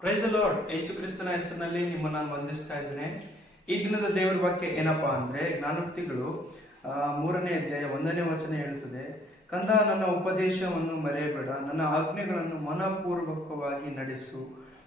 Price the lord. ಯೇಸು ಕ್ರಿಸ್ತನ ಹೆಸರಿನಲ್ಲಿ ನಿಮ್ಮನ್ನು ನಾನು ವಂದಿಸ್ತಾ ಇದ್ದೇನೆ. ಈ ದಿನದ ದೇವರ ವಾಕ್ಯ ಏನಪ್ಪಾ ಅಂದ್ರೆ, ಜ್ಞಾನೋಕ್ತಿಗಳು 3ನೇ ಅಧ್ಯಾಯ 1ನೇ ವಚನ ಹೇಳುತ್ತದೆ, ಕಂದ ನನ್ನ ಉಪದೇಶವನ್ನು ಮರೆಯಬೇಡ, ನನ್ನ ಆಜ್ಞೆಗಳನ್ನು ಮನಪೂರ್ವಕವಾಗಿ ನಡೆಸು.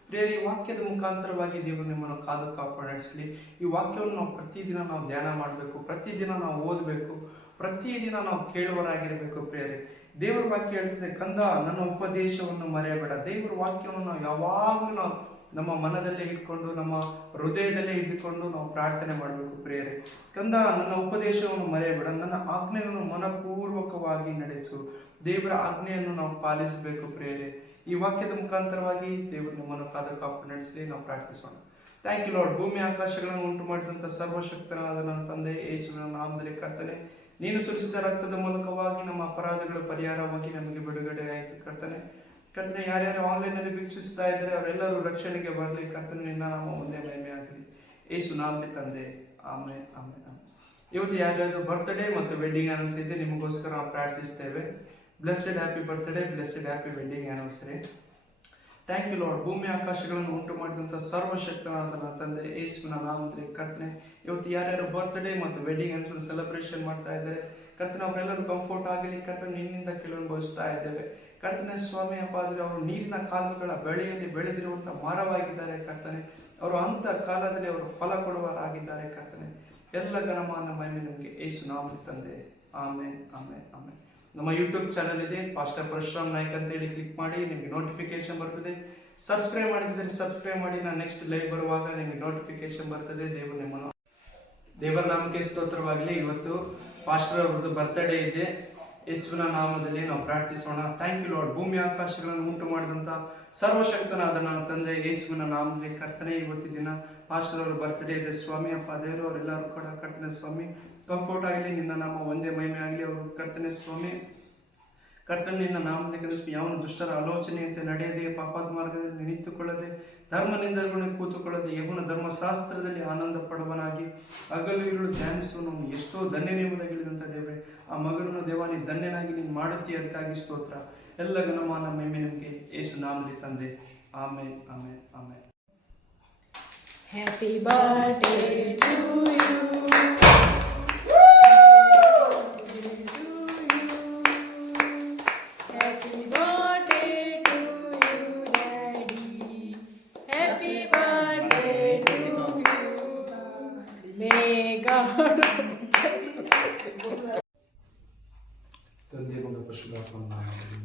ಪ್ರಿಯರೇ, ಈ ವಾಕ್ಯದ ಮುಖಾಂತರವಾಗಿ ದೇವರು ನಿಮ್ಮನ್ನು ಕಾದು ಕಾಪಾಡಿ ನಡೆಸಲಿ. ಈ ವಾಕ್ಯವನ್ನು ನಾವು ಪ್ರತಿದಿನ ಧ್ಯಾನ ಮಾಡಬೇಕು, ಪ್ರತಿದಿನ ನಾವು ಓದಬೇಕು, ಪ್ರತಿದಿನ ನಾವು ಕೇಳುವರಾಗಿರಬೇಕು. ಪ್ರಿಯರೇ, ದೇವರ ವಾಕ್ಯ ಹೇಳ್ತದೆ, ಕಂದ ನನ್ನ ಉಪದೇಶವನ್ನು ಮರೆಯಬೇಡ. ದೇವರ ವಾಕ್ಯವನ್ನು ನಾವು ಯಾವಾಗಲೂ ನಾವು ನಮ್ಮ ಮನದಲ್ಲೇ ಇಟ್ಕೊಂಡು, ನಮ್ಮ ಹೃದಯದಲ್ಲೇ ಇಟ್ಟುಕೊಂಡು ನಾವು ಪ್ರಾರ್ಥನೆ ಮಾಡಬೇಕು. ಪ್ರಿಯರೇ, ಕಂದ ನನ್ನ ಉಪದೇಶವನ್ನು ಮರೆಯಬೇಡ, ನನ್ನ ಆಜ್ಞೆಯನ್ನು ಮನಪೂರ್ವಕವಾಗಿ ನಡೆಸು. ದೇವರ ಆಜ್ಞೆಯನ್ನು ನಾವು ಪಾಲಿಸಬೇಕು. ಪ್ರಿಯರೇ, ಈ ವಾಕ್ಯದ ಮುಖಾಂತರವಾಗಿ ದೇವರು ನಮ್ಮನ್ನು ಕಾದು ಕಾಪಾಡಿ ನಡೆಸಲಿ. ನಾವು ಪ್ರಾರ್ಥಿಸೋಣ. Thank you Lord. ಭೂಮಿ ಆಕಾಶಗಳನ್ನು ಉಂಟು ಮಾಡಿದಂಥ ಸರ್ವಶಕ್ತನಾದ ನನ್ನ ತಂದೆ ಯೇಸುವಿನ ನಾಮದಲ್ಲಿ ಕರ್ತನೆ, ನೀನು ಸುರಿಸಿದ ರಕ್ತದ ಮೂಲಕವಾಗಿ ನಮ್ಮ ಅಪರಾಧಗಳು ಪರಿಹಾರವಾಗಿ ನಮಗೆ ಬಿಡುಗಡೆ ಆಯಿತು. ಕರ್ತನೆ, ಯಾರ್ಯಾರು ಆನ್ಲೈನ್ನಲ್ಲಿ ವೀಕ್ಷಿಸ್ತಾ ಇದ್ದಾರೆ ಅವರೆಲ್ಲರೂ ರಕ್ಷಣೆಗೆ ಬರಲಿ. ಕರ್ತನೆ, ನಿನ್ನ ನಾಮ ಒಂದೇ ಮಹಿಮೆ ಆಗಲಿ. ಯೇಸು ನಾಮದಲ್ಲಿ ತಂದೆ, ಆಮೇಲೆ ಆಮೇಲೆ ಆಮೇಲೆ. ಇವತ್ತು ಯಾರ್ಯಾರು ಬರ್ತ್ಡೇ ಮತ್ತು ವೆಡ್ಡಿಂಗ್ ಆನಿವರ್ಸರಿ ಇದೆ, ನಿಮಗೋಸ್ಕರ ನಾವು ಪ್ರಾರ್ಥಿಸ್ತೇವೆ. Blessed happy birthday, blessed happy wedding anniversary. Thank you Lord. ಭೂಮಿ ಆಕಾಶಗಳನ್ನು ಉಂಟು ಮಾಡಿದಂಥ ಸರ್ವಶಕ್ತನಾದ ನನ್ನ ತಂದೆ ಯೇಸುವಿನ ನಾಮದಲ್ಲಿ ಕರ್ತನೆ, ಇವತ್ತು ಯಾರ್ಯಾರು ಬರ್ತ್ಡೇ ಮತ್ತು ವೆಡ್ಡಿಂಗ್ ಆನಿವರ್ಸರಿ ಸೆಲೆಬ್ರೇಷನ್ ಮಾಡ್ತಾ ಇದ್ದಾರೆ, ಕರ್ತನೆ ಅವರೆಲ್ಲರೂ ಕಂಫರ್ಟ್ ಆಗಲಿ. ಕರ್ತನೆ, ನಿನ್ನಿಂದ ಕೆಲವೊಂದು ಬಯಸ್ತಾ ಇದ್ದೇವೆ. ಕರ್ತನೆ ಸ್ವಾಮಿ ಅಪ್ಪ, ಆದರೆ ಅವರು ನೀರಿನ ಕಾಲುಗಳ ಬೆಳೆಯಲ್ಲಿ ಬೆಳೆದಿರುವಂಥ ಮರವಾಗಿದ್ದಾರೆ. ಕರ್ತನೆ, ಅವರು ಅಂಥ ಕಾಲದಲ್ಲಿ ಅವರು ಫಲ ಕೊಡುವರಾಗಿದ್ದಾರೆ. ಕರ್ತನೆ, ಎಲ್ಲ ಗಣಮಾನ ಮಹಿಮೆ ನಮಗೆ ಯೇಸು ನಾಮದಲ್ಲಿ ತಂದೆ, ಆಮೇಲೆ ಆಮೇಲೆ ಆಮೇಲೆ. ನಮ್ಮ ಯೂಟ್ಯೂಬ್ ಚಾನಲ್ ಇದೆ, ಪಾಸ್ಟರ್ ಪರಶುರಾಮ್ ನಾಯ್ಕ್ ಅಂತ ಹೇಳಿ ಕ್ಲಿಕ್ ಮಾಡಿ, ನಿಮಗೆ ನೋಟಿಫಿಕೇಶನ್ ಬರ್ತದೆ. ಸಬ್ಸ್ಕ್ರೈಬ್ ಮಾಡಿದ್ರೆ ಸಬ್ಸ್ಕ್ರೈಬ್ ಮಾಡಿ, ನಾನು ನೆಕ್ಸ್ಟ್ ಲೈವ್ ಬರುವಾಗ ನಿಮಗೆ ನೋಟಿಫಿಕೇಶನ್ ಬರ್ತದೆ. ದೇವರ ನಾಮಕ್ಕೆ ಸ್ತೋತ್ರವಾಗಲಿ. ಇವತ್ತು ಪಾಸ್ಟರ್ ಅವ್ರದ್ದು ಬರ್ತ್ಡೇ ಇದೆ. ಯೇಸುವಿನ ನಾಮದಲ್ಲಿ ನಾವು ಪ್ರಾರ್ಥಿಸೋಣ. Thank you Lord. ಭೂಮಿ ಆಕಾಶಗಳನ್ನು ಉಂಟು ಮಾಡಿದಂಥ ಸರ್ವಶಕ್ತನಾದ ನನ್ನ ತಂದೆ ಯೇಸುವಿನ ನಾಮದಲ್ಲಿ ಕರ್ತನೆ, ಇವತ್ತಿನ ದಿನ ಪಾಸ್ಟರ್ ಅವ್ರ ಬರ್ತ್ಡೇ ಇದೆ. ಸ್ವಾಮಿ ಅಪ್ಪ ದೇವರು ಅವರೆಲ್ಲರೂ ಕೂಡ ಕರ್ತನೆ ಸ್ವಾಮಿ ಕಂಫರ್ಟ್ ಆಗಲಿ, ನಿನ್ನ ನಾಮ ಒಂದೇ ಮಹಿಮೆ ಆಗಲಿ. ಅವರು ಕರ್ತನೆ ಸ್ವಾಮಿ, ಕರ್ತನೆ ನಿನ್ನ ನಾಮದಲ್ಲಿ ಯಾವನು ದುಷ್ಟರ ಆಲೋಚನೆಯಂತೆ ನಡೆಯದೆ, ಪಾಪದ ಮಾರ್ಗದಲ್ಲಿ ನಿಂತುಕೊಳ್ಳದೆ, ಧರ್ಮನಿಂದಗಳನ್ನು ಕೂತುಕೊಳ್ಳದೆ, ಯೆಹೋವನ ಧರ್ಮಶಾಸ್ತ್ರದಲ್ಲಿ ಆನಂದ ಪಡುವನಾಗಿ ಹಗಲು ಇರುಳು ಧ್ಯಾನಿಸುವನು ಎಷ್ಟೋ ಧನ್ಯನೆಂಬುದಾಗಿ ಹೇಳಿದಂಥ ದೇವರೇ, ಆ ಮಗನನ್ನು ದೇವಾನಿ ಧನ್ಯನಾಗಿ ನೀನು ಮಾಡುತ್ತೀಯ, ಅದಕ್ಕಾಗಿ ಸ್ತೋತ್ರ. ಎಲ್ಲ ಗಣಮಾನ ಮಹಿಮೆ ನಿಮಗೆ ಯೇಸು ನಾಮದಲ್ಲಿ ತಂದೆ, ಆಮೇಲೆ ಆಮೇಲೆ ಆಮೇಲೆ. Happy birthday to you. Happy birthday to you, Daddy. Happy birthday to you. May God ತಂದೆ ಮಗ ಪರಿಶುದ್ಧಾತ್ಮನ ನಾಮದಲ್ಲಿ